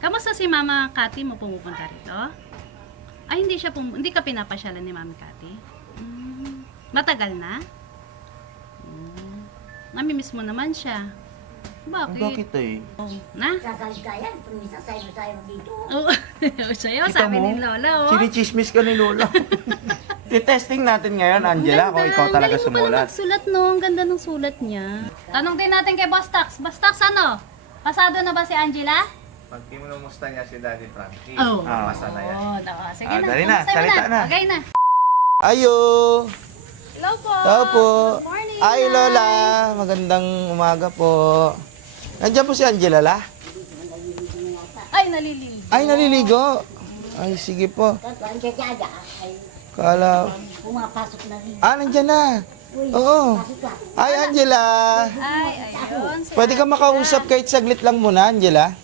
Kamusta si Mama Cathy mo pumupunta rito? Ay, hindi ka pinapasyalan ni Mami Cathy? Matagal na? Namimiss mo naman siya. Bakit? Bakit eh? Na? Sasalit ka yan, pumisa sayo dito. Oo. Sa'yo, Kita sabi mo, ni Lola, oh. Sinichismis ka ni Lola. I-testing natin ngayon, Angela, kung ikaw talaga Ang galing mo pala sumulat. magsulat, no? Ang ganda ng sulat niya. Tanong din natin kay Boss Tax. Boss Tax, ano? Pasado na ba si Angela? Pag kinumusta niya si Daddy Frankie, Oo. masana yan. Oo, sige na. Dali na, Kamusta mo salita na. Okay na. Ayo! Hello po. Tao po. Good morning. Ay, Lola. Magandang umaga po. Nandiyan po si Angela, la? Ay, naliligo. Ay, naliligo. Ay, sige po. Tapos ang jajaja, ay Kala... pumapasok na rin. Nandiyan na. Uy, Oo. pasok ka. Ay, Angela. Ay, ayun. Si Pwede ka makausap kahit saglit lang muna, Angela.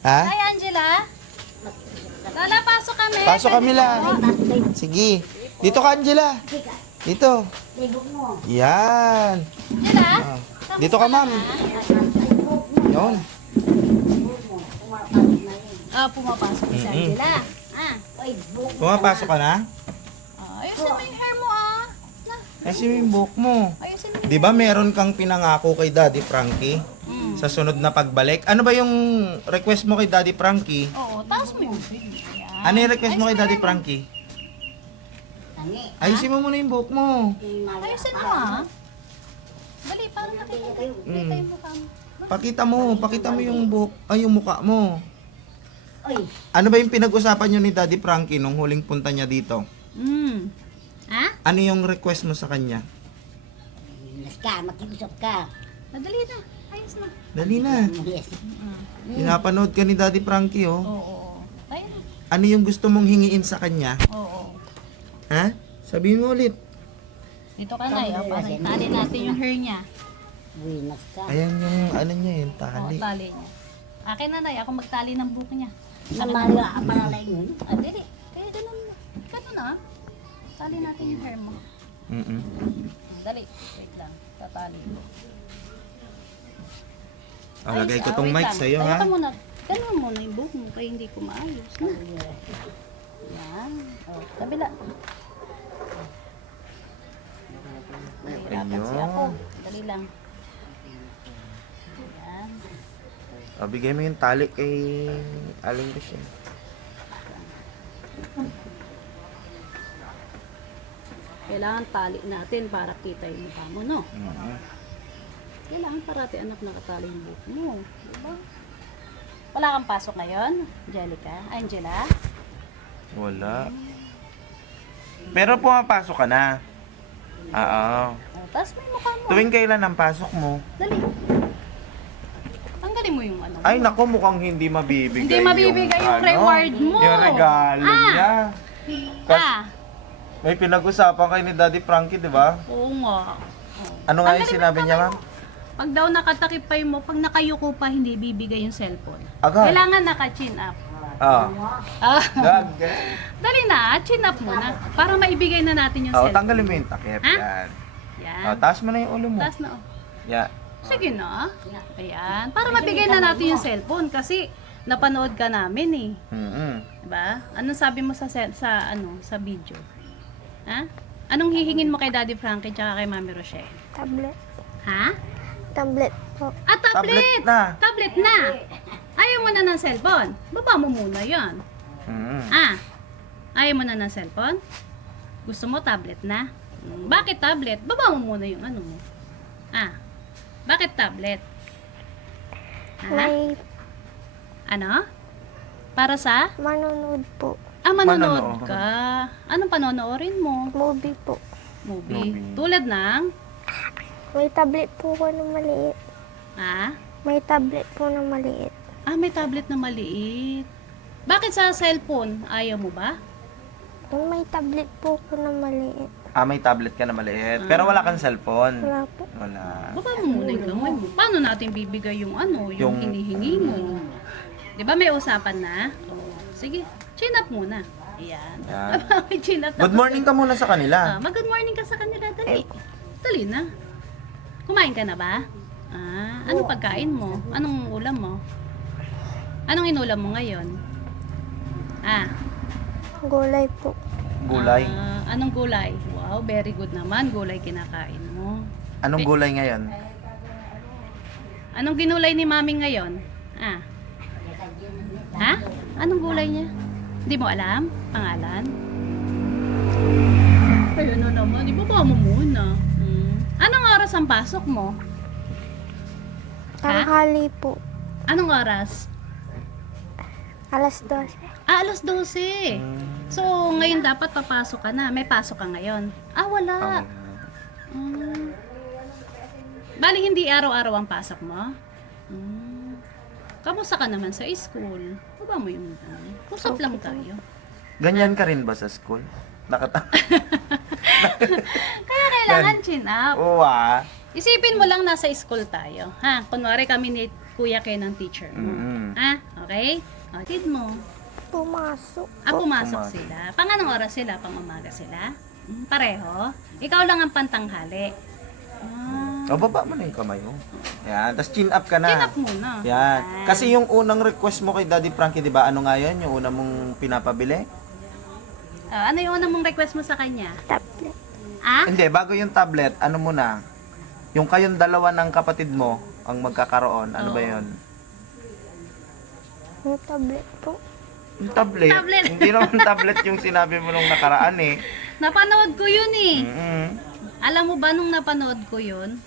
Ha? Hi, Angela. Lola, pasok kami. Pasok kami lang. Pasok kayo. Sige. Dito ka, Angela. Sige ka. Dito. Libog mo. Angela? Yan. Ah. Dito ka, ma'am. Yun. Libog mo. Pumapasok na rin. Ah, pumapasok si Angela. Ah. Uy, buhok mo. Pumapasok ka na? Ayusin mo yung hair mo, ah. Na, Kasi yung buhok mo. ayusin mo. Di ba meron kang pinangako kay Daddy Frankie? Sa sunod na pagbalik. Ano ba yung request mo kay Daddy Frankie? Oo, taas mo yung face. Yan. Ano yung request mo kay Daddy Frankie? Tangi. Ayusin mo muna yung buhok mo. Yung mali- Ayusin mo, ah. Dali, para nakita kayo. yung mukha mo. Pakita mo yung buhok, ay yung mukha mo. Uy, Ano ba yung pinag-usapan nyo ni Daddy Frankie nung huling punta niya dito? Ha? Ano yung request mo sa kanya? nas ka, makiusap ka. Madali na. Ayos na. Dali na. Yes. Pinapanood ka ni Daddy Frankie, oh. Oo. Ayun. Ano yung gusto mong hingiin sa kanya? Oo. Ha? Sabihin mo ulit. Dito ka na, para itali natin yung hair niya. Uy, nas ka. Ayan yung ano niya, yung Oo, tali. tali niya. Akin na, Nay. Ako magtali ng buhok niya. Namali ka, aparalay mo. Ah, dili. Kaya ganun. Ganun, ah. Tali natin yung hair mo. Mm-mm. Dali. Wait lang. Tatali. Lagay ko tong wait mic lang. sa'yo, Tayo ha? ka muna. Ganun muna yung buhok mo kaya hindi ko maayos. Na. Yan. O, kabila. Nahihirapan si ako. Dali lang. Yan. Bigay mo yung tali kay Aling Rochelle. Kailangan tali natin para kita yung mukha mo, no? Mm-mm. Kailangan parati anak nakatali yung buhok mo. Diba? Wala kang pasok ngayon, Angela? Wala. Pero pumapasok ka na. Oo. O, tapos may mukha mo. Tuwing kailan ang pasok mo? Dali. Tanggalin mo yung ano. Ay, naku, mukhang hindi mabibigay Hindi mabibigay yung reward mo. Yung regalo niya. Ah, May pinag-usapan kayo ni Daddy Frankie, di ba? oo nga. Ano nga yung Tanggalin mo sinabi yung niya, kamay ma'am? Pag daw nakatakipay mo, pag nakayuko pa, hindi bibigay yung cellphone. Agad? Kailangan naka-chin up. Ah. Ah, Gag. dali na, chin up muna. Para maibigay na natin yung Oh, cellphone. tanggalin mo yung takip. Ha? Yan. Yan. Oh, taas mo na yung ulo mo. Taas na, oh. Yeah. Sige na. Ayan. Para mabigay na natin yung cellphone kasi napanood ka namin eh. Mm-mm. Diba? Anong sabi mo sa sa video? Ha? Anong hihingin mo kay Daddy Frankie tsaka kay Mami Rochelle? Tablet. Ha? Tablet po. Ah, tablet! Tablet na. Tablet na! Ayaw mo na ng cellphone? Baba mo muna yan. Mm-mm. Ah, ayaw mo na ng cellphone? Gusto mo tablet na? Bakit tablet? Baba mo muna yung ano mo. Ah, bakit tablet? Ha? May Ano? Para sa? manonood po. Ah, manonood Manonood. ka. Anong panonoorin mo? Movie po. Movie. Movie. Tulad ng? May tablet po ko na maliit. Ah? May tablet po na maliit. Ah, may tablet na maliit. Bakit sa cellphone? Ayaw mo ba? Yung may tablet po ko na maliit. Ah, may tablet ka na maliit. Pero wala kang cellphone. Wala po. Wala. Baba mo muna yung kamay mo. Paano natin bibigay yung yung Yung- hinihingi mo? Di ba may usapan na? Oh, sige, chin up muna. Ayan. Yan. May chin up na Good morning ka muna sa kanila. mag-good morning ka sa kanila. Dali. Dali na. Kumain ka na ba? Ah, anong pagkain mo? Anong ulam mo? Anong inulam mo ngayon? Ah, Gulay po. Gulay. anong gulay? Wow, very good naman. Gulay kinakain mo. Anong gulay ngayon? Anong ginulay ni mami ngayon? Ah. Ha? Anong gulay niya? Hindi mo alam? Pangalan? Ayun na naman. Ibaba mo muna. Anong oras ang pasok mo? Ha? Tanghali po. Anong oras? Alas 12. Alas 12. So, ngayon dapat papasok ka na. May pasok ka ngayon. Wala. Bali, hindi araw-araw ang pasok mo? Kamusta ka naman sa school? Baba mo yung usap lang tayo. Ganyan ka rin ba sa school? Kaya kailangan chin up. Oo ah. Isipin mo lang nasa school tayo. Ha? Kunwari kami ni Kuya Ken ng teacher mo. Ha? Okay? Kid mo. Pumasok. Pumasok sila. Pang anong oras sila? Pang umaga sila? Pareho? Ikaw lang ang pantanghali. O, baba mo na yung kamay mo. Yan, tapos chin up ka na. Chin up muna. Yan. Kasi yung unang request mo kay Daddy Frankie, di ba? Ano nga yun? Yung una mong pinapabili? Ano yung unang mong request mo sa kanya? Tablet. Hindi, bago yung tablet, ano muna? Yung kayong dalawa ng kapatid mo ang magkakaroon. Ano ba Oo. yun? Yung tablet po. Yung tablet. Tablet. Hindi naman tablet yung sinabi mo nung nakaraan eh. Napanood ko yun eh. Alam mo ba nung napanood ko yun?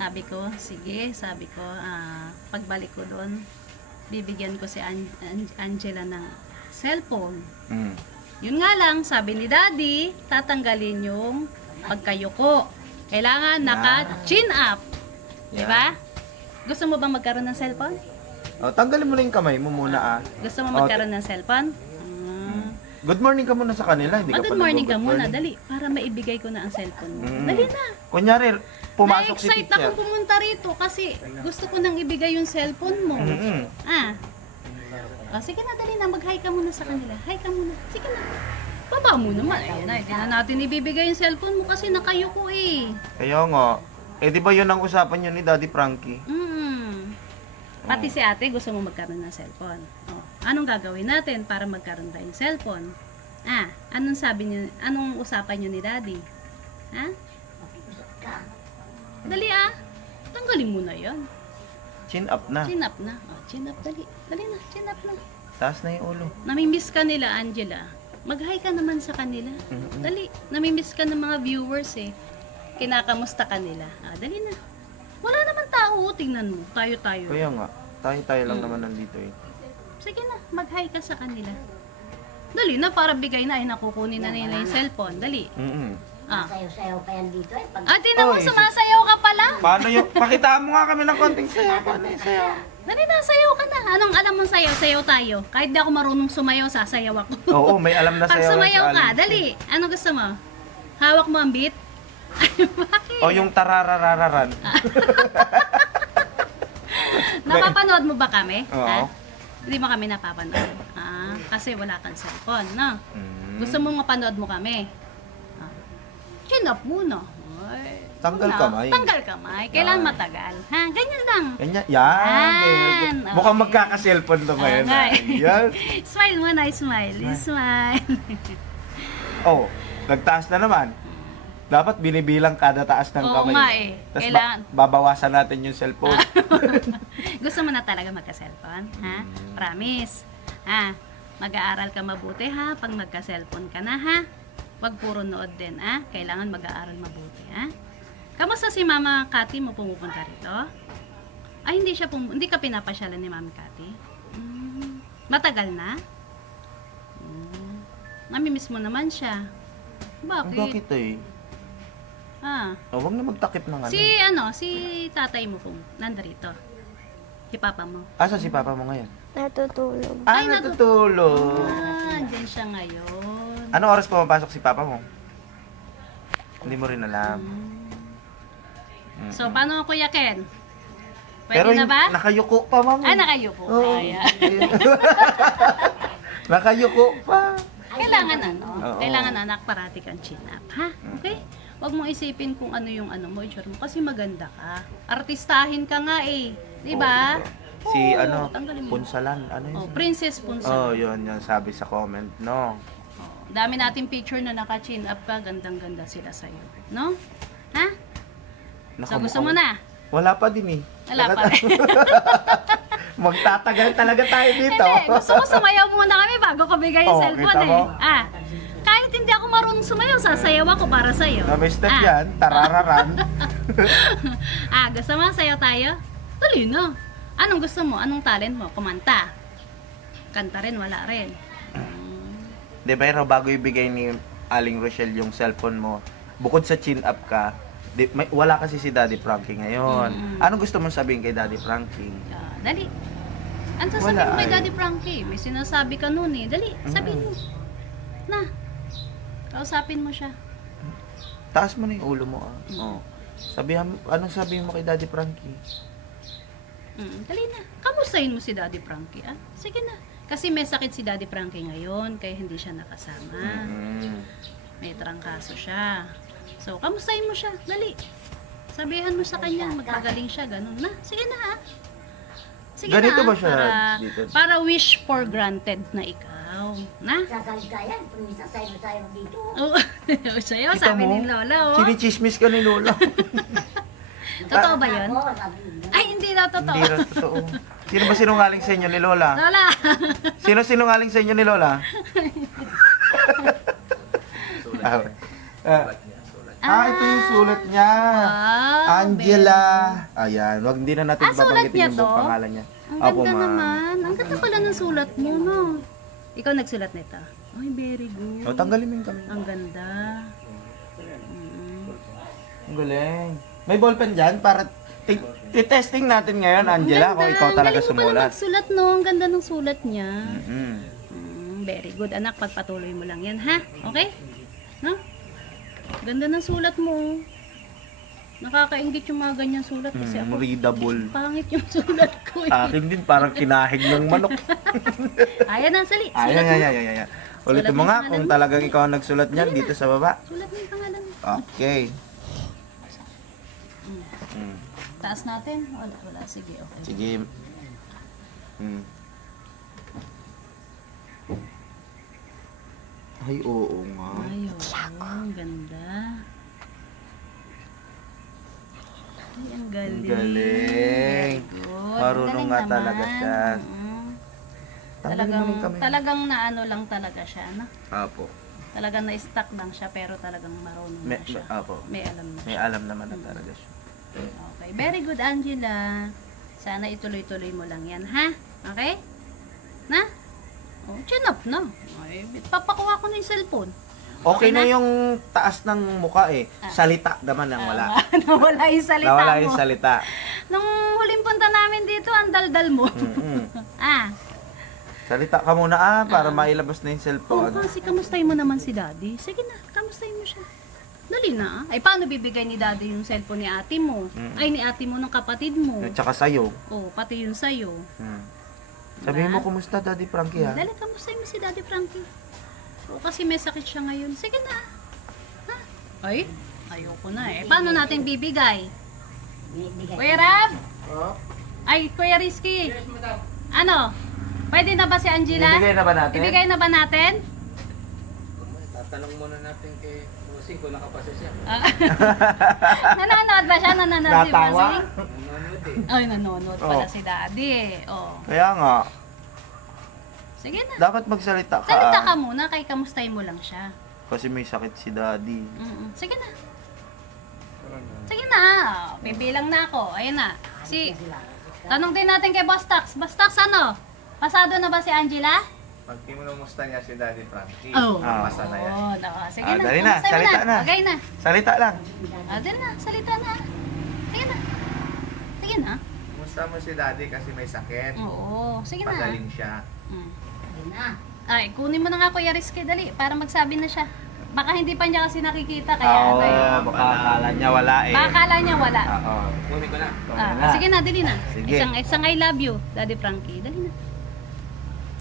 Sabi ko, pagbalik ko doon, bibigyan ko si Angela ng cellphone. Yun nga lang, sabi ni Daddy, tatanggalin yung pagkayuko. Kailangan naka-chin up. Di ba? Gusto mo bang magkaroon ng cellphone? O, tanggalin mo na yung kamay mo muna ah. Gusto mo magkaroon ng cellphone? Good morning ka muna sa kanila. Hindi ka Good pa morning ka nag-good muna. morning. Dali, para maibigay ko na ang cellphone mo. Dali na. Kunyari, pumasok si Na-excite teacher. akong pumunta rito kasi gusto ko nang ibigay yung cellphone mo. Sige na, dali na. Mag-hi ka muna sa kanila. Hi ka muna. Sige na. Baba mo naman. Ayun na, hindi na natin ibibigay yung cellphone mo kasi nakayuko eh. Kaya nga. Di ba yun ang usapan nyo ni Daddy Frankie? Pati si ate gusto mo magkaroon ng cellphone. Anong gagawin natin para magkaroon tayong cellphone? Anong sabi niyo, anong usapan niyo ni Daddy? Dali tanggalin mo na yan. Chin up na. Chin up na. Chin up, dali. Dali na, chin up na. Taas na yung ulo. Namimiss ka nila, Angela. Mag-hi ka naman sa kanila. Dali. Namimiss ka ng mga viewers eh. Kinakamusta ka nila. Dali na. Wala naman tao. Tingnan mo. Tayo-tayo. Kaya nga. Tayo lang naman nandito eh. Sige na. Mag-hi ka sa kanila. Dali na. Para bigay na. Ay, nakukunin na nila yung cellphone. Dali. Sayaw-sayaw pa yan dito eh. Pag Tingnan mo. Sumasayaw ka pala. Paano yung... Pakitaan mo nga kami ng konting sayaw. Paano yung sayaw? Dali na. Sayaw ka na. Anong alam mong sayaw? Sayaw tayo. Kahit di ako marunong sumayaw, sasayaw ako. Oo, may alam na Pag sayaw. sumayaw ka, dali. Ano gusto mo? Hawak mo ang beat? Bakit? O yung tarararararan. Napapanood mo ba kami? Oo. Hindi mo kami napapanood. Kasi wala kang cellphone, no? Gusto mo mapanood mo kami? Chin up muna. Ay, Tanggal wala. kamay. Tanggal kamay. Kailangan matagal. Ganyan lang. Ganyan. Yan. Yan, Mukhang okay. magkaka-cellphone to ngayon. nga eh. Yan. Smile muna, smile. Smile. Oh, nagtaas na naman. Dapat binibilang kada taas ng Oo kamay. nga eh. Tapos Kailangan. babawasan natin yung cellphone. Gusto mo na talaga magka-cellphone? Promise. Mag-aaral ka mabuti ha. Pag magka-cellphone ka na ha. Wag puro nood din Kailangan mag-aaral mabuti Kamusta si Mama Cathy mo pumupunta rito? Hindi siya hindi ka pinapasyalan ni Mama Cathy? Matagal na? Namimiss mo naman siya. Bakit? Bakit eh? Huwag na magtakip ng ano. Si tatay mo nandarito. Si papa mo. Asa si papa mo ngayon? Natutulog. Ay, natutulog. Andyan siya ngayon. Ano oras pumapasok si papa mo? Hindi mo rin alam. So, paano Kuya Ken? Pwede Pero na ba? nakayuko pa, ma'am. Nakayupo. Oo. Ayan. Nakayuko pa. Kailangan Oo. Kailangan anak parati kang chin up, ha? Okay? Huwag mong isipin kung ano yung mo, itsura mo. Kasi maganda ka. Artistahin ka nga eh. Di ba? Si Oo, ano, tanggalin mo. Punsalan, ano yun? Oh, Princess Punso. Oh, yun, yung sabi sa comment, no? Dami nating picture na naka-chin up ka, gandang-ganda sila sa'yo. No? Ha? So, gusto mo na? Wala pa din eh. Wala pa. Magtatagal talaga tayo dito. Hindi, gusto ko sumayaw muna kami bago ko bigay yung Oh, cellphone kita mo? Kahit hindi ako marunong sumayaw, sasayaw ako para sa'yo. Na may step yan, tarararan. Gusto mo sayaw tayo? Tuloy na. Anong gusto mo? Anong talent mo? Kumanta. Kanta rin, wala rin. Di ba, pero bago ibigay ni Aling Rochelle yung cellphone mo, bukod sa chin up ka, wala kasi si Daddy Frankie ngayon. Anong gusto mong sabihin kay Daddy Frankie? Dali. Ano sasabihin Wala mo kay ay. Daddy Frankie? May sinasabi ka nun eh. Dali, sabihin mo. Na. Kausapin mo siya. Taas mo na yung ulo mo. Oh. Anong sabihin mo kay Daddy Frankie? Dali na. Kamustahin mo si Daddy Frankie, Sige na. Kasi may sakit si Daddy Frankie ngayon, kaya hindi siya nakasama. May trangkaso siya. So, kamustahin mo siya. Dali. Sabihan mo sa kanya, magpagaling siya, ganun na. Sige na, Sige Ganito na, ba siya dito? para wish for granted na ikaw. Na? Sasalita yan, kung isa sayo dito. Oo. Sayo, Kita sabi mo? ni Lola, Sinichismis ka ni Lola. Totoo ba yun? Ako, sabi niya. Ay, hindi daw totoo. Hindi rin totoo. Sino ba sinungaling sa inyo ni Lola? Lola! Sino sinungaling sa inyo ni Lola? Ito yung sulat niya. Wow, Angela. Ayan, wag hindi na natin sulat babanggitin niya yung to? buong pangalan niya. Ang Opo, ganda ma'am. naman. Ang ganda pala ng sulat mo, no? Ikaw nagsulat nito. Ay, very good. O, tanggalin mo yung kami. Ang ganda. Ang galing. May ballpen dyan para testing natin ngayon, Angela, kung ikaw talaga Galing mo pala sumulat. magsulat, no? Ang ganda ng sulat niya. Mhm. Very good, anak. Pagpatuloy mo lang yan, ha? Okay? No? Ganda ng sulat mo. Nakakaingit yung mga ganyan sulat kasi ako. Readable. Pangit yung sulat ko eh. Akin din, parang kinahig ng manok. Ayan na, sali. Ayan, Sulat mo. ayan. Ulitin mo Sulat mo nga yung kung pangalan talagang ikaw ang nagsulat niyan dito sa baba. Sulat mo yung pangalan mo. Okay. Taas natin? Wala. Sige, okay. Sige. Ay, oo nga. Ayun, ang ganda. Ay, ang galing. Ang galing. Very good. Marunong Ang galing nga naman. talaga siya. Tanggalin mo rin kami. Talagang naano lang talaga siya, no? Apo. Talagang na-stuck lang siya, pero talagang marunong na siya. Apo. May alam na May siya. alam naman na talaga siya. Okay. Very good, Angela. Sana ituloy-tuloy mo lang yan, ha? Okay? Na? Oh, chin up na. Ay, papakuha ko na yung cellphone. Okay na yung taas ng muka eh. Salita naman ang wala. Nawala yung salita Nawala mo. yung salita. Nung huling punta namin dito, ang daldal mo. Salita ka muna para mailabas na yung Oh, cellphone. kasi kamustahin mo naman si Daddy. Sige na, kamustahin mo siya. Dali na. Ay, paano bibigay ni Daddy yung cellphone ni ate mo? Ay, ni ate mo ng kapatid mo. At saka sa'yo. Oh, pati yun sa'yo. Sabihin mo, kumusta Daddy Frankie ha? Dali, kamustahin mo si Daddy Frankie. O, kasi may sakit siya ngayon. Sige na. Ha? Ay, ayoko na eh. Paano natin bibigay? Kuya Rab? Ay, Kuya Rizky. Ano? Pwede na ba si Angela? Ibigay na ba natin? Ibigay na ba natin? Tatanong muna natin kay Rosie kung nakapasa siya. Nanonood ba siya? Nanonood si Natawa? Basing? Nanonood eh. Ay, nanonood pala Oh. si Daddy eh. Oh. Kaya nga, Sige na. dapat magsalita ka. Salita ka muna, kay kamustahin mo lang siya. Kasi may sakit si Daddy. Sige na. Sige na. Bibilang na ako. Ayun na. Tanong din natin kay Boss Tax. Boss Tax, ano? Pasado na ba si Angela? Pag kinumusta niya si Daddy Frankie, Oh. masa na yan. Sige Ah, na. dali na. Kamustahin mo Salita na. Okay na. Salita lang. Dali na. Salita na. Sige na. Sige na. Kumusta mo si Daddy kasi may sakit. Oo. Sige na. Pagaling siya. Ay, kunin mo na nga Kuya Rizky, dali, para magsabi na siya. Baka hindi pa niya kasi nakikita, kaya Oo, ano eh. baka akala niya wala eh. Baka akala niya wala. Oo. Kunin ko na. Sige na, dali na. Sige. Isang I love you, Daddy Frankie. Dali na.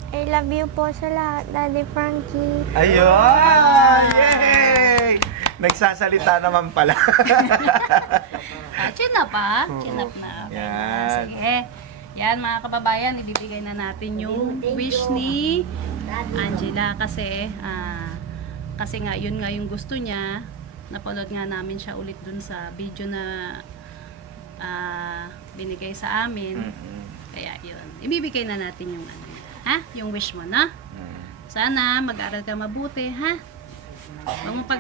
I love you po sa lahat, Daddy Frankie. Ayun! Yay! Nagsasalita naman pala. Chin up ha. Chin up na. Okay. Yan. Sige. Yan mga kababayan, ibibigay na natin yung wish ni Angela kasi nga yun nga yung gusto niya. Napanood nga namin siya ulit dun sa video na binigay sa amin. Kaya yun, ibibigay na natin yung ano, ha? Yung wish mo, na? Sana mag-aaral ka mabuti, ha?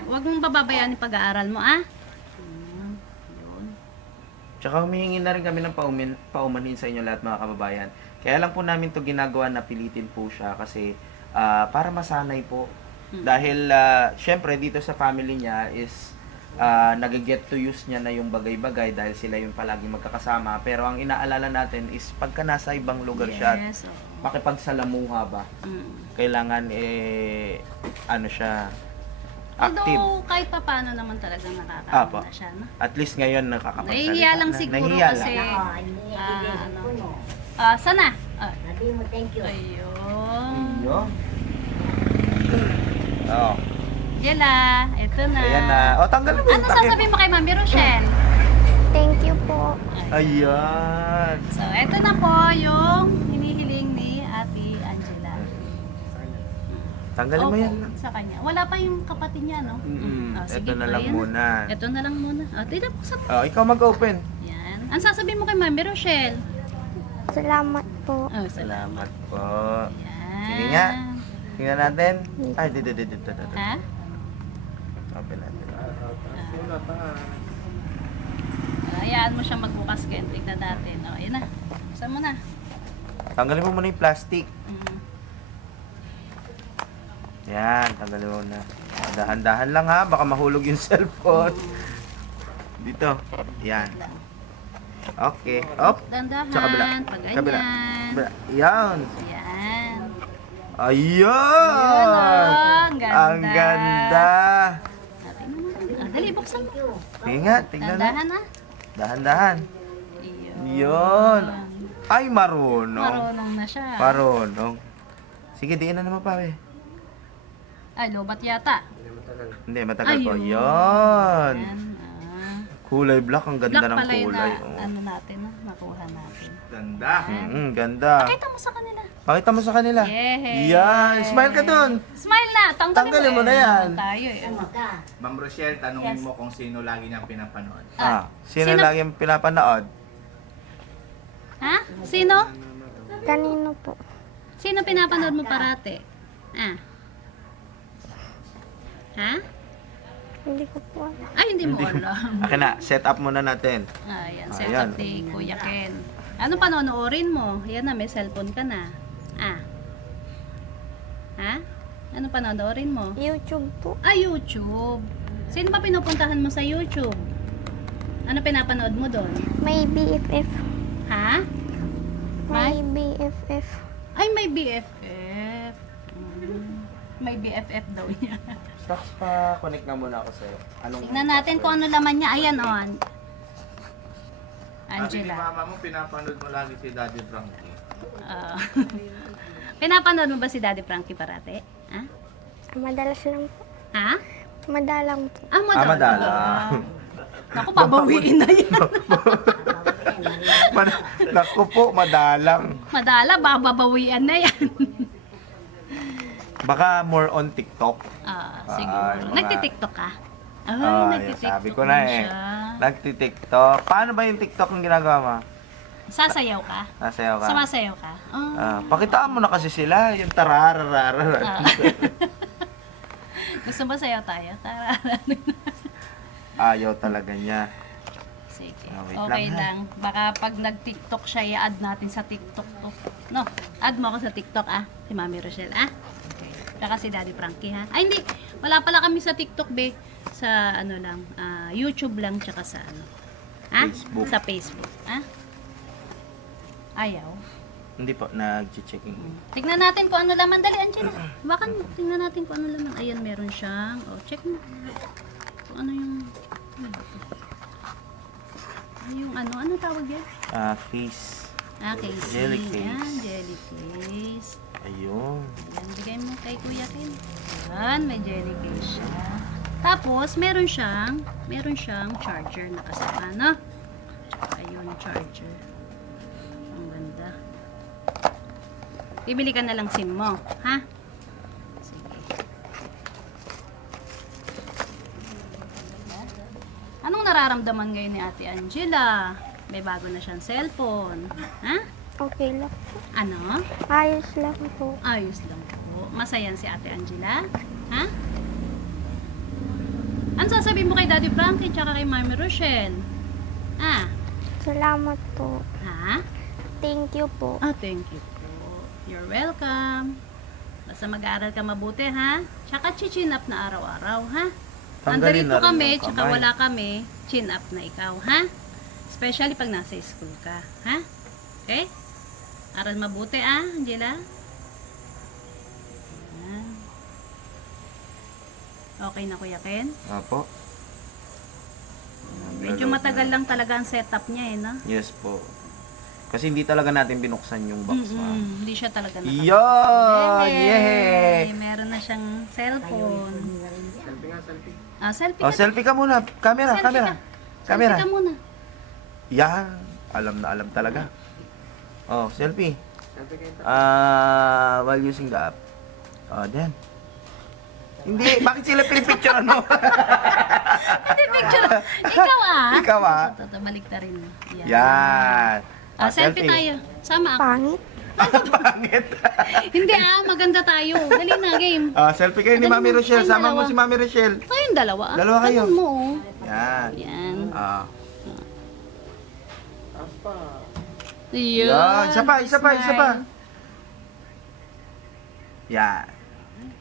Wag mong bababayaan yung pag-aaral mo, ah. Yun. Tsaka humihingi na rin kami ng paumanhin sa inyo lahat mga kababayan. Kaya lang po namin to ginagawa na pilitin po siya kasi para masanay po. Dahil syempre dito sa family niya is nag-get to use niya na yung bagay-bagay dahil sila yung palaging magkakasama. Pero ang inaalala natin is pagka nasa ibang lugar siya, Yes, oo. makipagsalamuha ba? Kailangan ano siya, active. Although, kahit pa paano naman talagang Apo. nakakaano na siya, no? At least ngayon nakakapagsalita. Nahihiya lang na. siguro Nahihiya kasi, lang. Ano? sana? Sabi mo, thank you. Ayun. Yun. Oh, Yela, eto na. ayan na. O, tanggalin mo yung Ano takip. sasabihin mo kay Mami Rochelle? Thank you po. Ayan. So, eto na po yung hinihiling ni Ate Angela. Tanggalin mo Opo, yan. sa kanya. Wala pa yung kapatid niya, no? Ito na lang muna. Ito na lang muna. O, tinapos mo. Oh, ikaw mag-open. Yan. Ano sasabihin mo kay Mami Rochelle? Salamat po. Oh, Salamat po. Yan. Sige nga. Tingnan natin. Ay, dito. Ha? Open natin. Hayaan mo siya magbukas kayo. Tignan natin. O, yun na. Saan mo na? Tanggalin mo muna yung plastic. Mm. Yan, tanggalin mo na. Dahan-dahan lang ha, baka mahulog yung cellphone. Dito. Yan. Okay. Op. Dandahan. Sa kabila. Pag Kabila. ganyan. Kabila. Yan. Yan. Ayun! Ang ganda. Ang ganda. Dali, buksan mo. Sige nga, tignan na. Dandahan na. Dahan-dahan. Iyon. Yun. Ay, marunong. Marunong na siya. Marunong. Sige, diin na naman pa, eh. Ay, lobat yata. Hindi, matagal po. Ayun. Yun. Yan. Kulay black, ang ganda Black ng pala yun kulay. na, Oh. ano natin, no? Nakuha natin. Ganda. Ganda. Pakita mo sa kanila. Pakita mo sa kanila. Yay! Yan. Smile ka dun. Smile na. Tanggalin mo na yan. Tayo eh. Ano ka? Ma'am Rochelle, tanungin mo kung sino lagi niyang pinapanood. Sino Sino? lagi yung pinapanood? Ha? Sino? Kanino po? Sino pinapanood mo parate? Ha? Hindi ko po alam. Ay, hindi mo alam. Akin na, set up muna natin. Ayan, set Ayan. up ni Kuya Ken. Ano panonoorin mo? Yan na, may cellphone ka na. Ha? Ano panonoorin mo? YouTube po. YouTube. Sino ba pinupuntahan mo sa YouTube? Ano pinapanood mo doon? May BFF. Ha? May BFF. Ay, may BFF. May BFF daw niya. Stocks pa, connect na muna ako sa'yo. Anong Tingnan natin kung ano laman niya. Ayan, on. Sabi ni Angela. mama mo, pinapanood mo lagi si Daddy Frankie. Pinapanood mo ba si Daddy Frankie parate? Ha? Madalas lang po. Ha? Madalang po. Madala. madala. Naku, babawiin na yan. Naku po, madalang. Madala, babawian na yan. Baka more on TikTok. Siguro. mga- Nagtitiktok ka? Ay, Yun, nagtitiktok sabi ko na eh. siya. Nagti-TikTok. Paano ba yung TikTok ang ginagawa mo? Sasayaw ka? Nasayaw ka? Sumasayaw ka? Pakitaan mo na kasi sila, yung tarararara. Gusto mo sayaw tayo? Tara. Ayaw talaga niya. Sige. Wait Okay lang, ha? lang. Baka pag nag-TikTok siya, i-add natin sa TikTok to. No, add mo ako sa TikTok si Mami Rochelle Okay. Saka si Daddy Frankie Ay hindi, wala pala kami sa TikTok be. Sa ano lang, YouTube lang tsaka sa ano. Facebook. Sa Facebook. Ayaw. Hindi po, nag-checking. Tignan natin kung ano laman. Dali, Angela. Baka tignan natin kung ano laman. Ayan, meron siyang. Check mo. Kung ano yung... Yung ano tawag yan? Case. Case. Jelly case. Yan, jelly case. Ayun. Yan, bigay mo kay Kuya Ken. Yan, may jelly case siya. Tapos, meron siyang charger na kasama, no? Ayun, charger. Ang ganda. Bibili ka na lang SIM mo, ha? Sige. Anong nararamdaman ngayon ni Ate Angela? May bago na siyang cellphone. Ha? Okay lang. Ano? Ayos lang po. Ayos lang po. Masayan si Ate Angela? Ha? Ano sasabihin mo kay Daddy Frankie tsaka kay Mami Rochelle? Ah, Salamat po. ha? Thank you po. Ah, thank you po. You're welcome. Basta mag-aaral ka mabuti, ha? Tsaka chin up na araw-araw, ha? Tanggalin Nandito na rin kami, yung tsaka kamay. wala kami, chin up na ikaw, ha? Especially pag nasa school ka, ha? Okay? Aral mabuti, ah, Angela? Ayan. Okay na, Kuya Ken? Opo. Medyo matagal lang talaga ang setup niya, eh, no? Yes po. Kasi hindi talaga natin binuksan yung box, ma'am. Hindi siya talaga Yon! Yay! Meron na siyang cellphone. Selfie nga, selfie. Ah, selfie Oh, ka. selfie ka muna. Camera, Selfie camera. ka. Camera. Selfie ka muna. Yan. Alam na alam talaga. Oh, selfie. Selfie kayo. While using the app. Oh, then. Hindi, bakit sila pinipicture mo? Hindi, picture. Ikaw ah. Ikaw ah. Ito, balik na rin. Yan. Yan. Ah, selfie tayo. Sama ako. Pangit. Pangit. Hindi ah, maganda tayo. Dali na, game. Selfie kayo ni Dali Mami mo. Rochelle. Tayong Sama mo dalawa. si Mami Rochelle. Kayong dalawa ah. Dalawa kayo. Ganun mo oh. Yan. Yan. Tapos pa. Yun. Yan. Isa pa, isa pa, isa pa. Smile. Yan.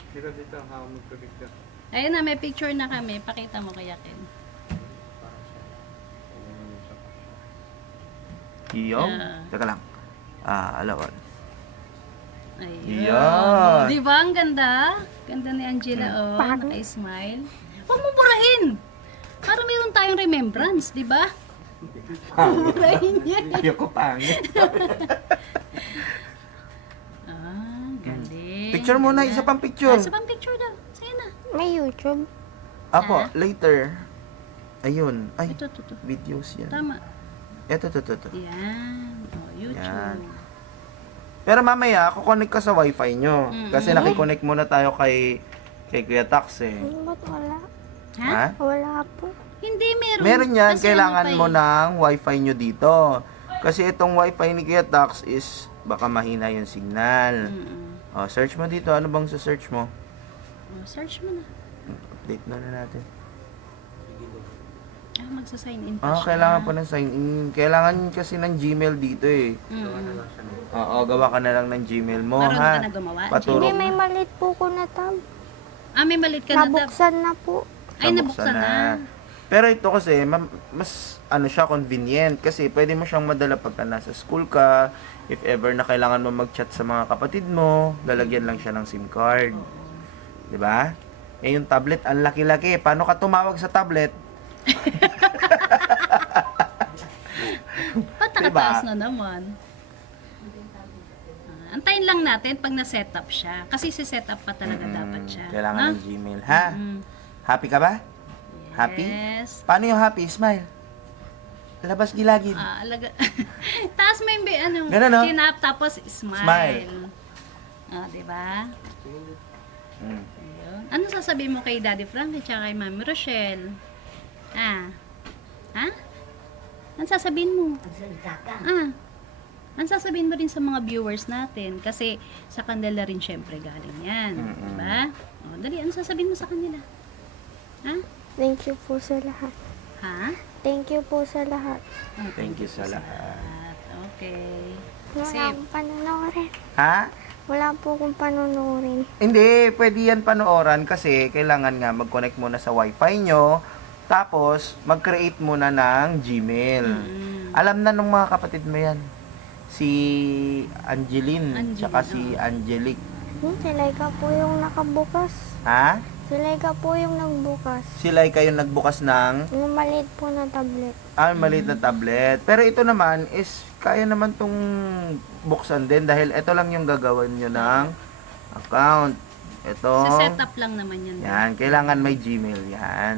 Dito, dito. Hawak magpapicture. Ayun na, may picture na kami. Pakita mo kaya Ken. Parang siya. Iyo. Yeah. Teka lang. Alawan. Ayun. Yan. Di ba? Ang ganda. Ganda ni Angela, oh. Pangit. Naka-smile. Huwag mo burahin. Para meron tayong remembrance, di ba? Burahin niya. Ayoko pangit. Galing. Picture muna, Ganda. isa pang picture. Isa pang picture daw. Sige na. May YouTube. Apo, Ah? later. Ayun. Ay, Ito, ito. videos yan. Tama. Ito. Yan. Oh, YouTube. Yan. Pero mamaya, kukonek ka sa wifi nyo. Kasi nakikonek muna tayo kay Kuya Tax eh. Ba't wala? Ha? Ha? Wala po. Hindi, meron. Meron yan, Kasi kailangan ano pa mo eh. ng wifi nyo dito. Kasi itong wifi ni Kuya Tax is baka mahina yung signal. Oh, search mo dito. Ano bang sa search mo? Oh, search mo na. Update na natin. Magsa-sign in pa siya. Kailangan pa ng sign in. Kailangan kasi ng Gmail dito eh. Gawa na lang siya. Oo, gawa ka na lang ng Gmail mo, Marunong ha? ka na gumawa? Paturo Hindi, mo. may malit po ko na tab. May malit ka na tab. Nabuksan na po. Ay, nabuksan na. Pero ito kasi, mas ano siya, convenient. Kasi pwede mo siyang madala pagka nasa school ka. If ever na kailangan mo mag-chat sa mga kapatid mo, lalagyan lang siya ng SIM card. 'Di ba? Eh yung tablet, ang laki-laki. Paano ka tumawag sa tablet? Ba't nakataas na naman? Antayin lang natin pag na-set up siya. Kasi si-set up pa talaga dapat siya. Kailangan No? ng Gmail, ha? Mm. Happy ka ba? Happy? Yes. Paano yung happy? Smile. Labas gilagid. Alaga. Taas mo yung Ganun, no? chin up, tapos smile. Smile. Diba? Mm. Ayun. Ano sasabihin mo kay Daddy Frankie at kay Mami Rochelle? Ha? Ano sasabihin mo? Magsalita ka. Ano sasabihin mo rin sa mga viewers natin? Kasi sa kanila rin syempre galing yan. Mm-mm. Diba? O, dali, ano sasabihin mo sa kanila? Ha? Thank you po sa lahat. Ha? Thank you po sa lahat. Oh, Thank you sa lahat. Okay. Wala Kasi, akong panonoorin. Ha? Wala po akong panonoorin. Hindi, pwede yan panooran kasi kailangan nga mag-connect muna sa wifi nyo. Tapos, mag-create muna ng Gmail. Alam na nung mga kapatid mo yan. Si Angeline, tsaka si Angelique. Si Laika po yung nakabukas. Ha? Si Laika po yung nagbukas. Sila ay kayo nagbukas ng Yung maliit po na tablet. maliit na tablet. Pero ito naman is kaya naman tong buksan din dahil ito lang yung gagawin nyo ng account. Ito. sa setup lang naman yan. Yan, kailangan may Gmail yan.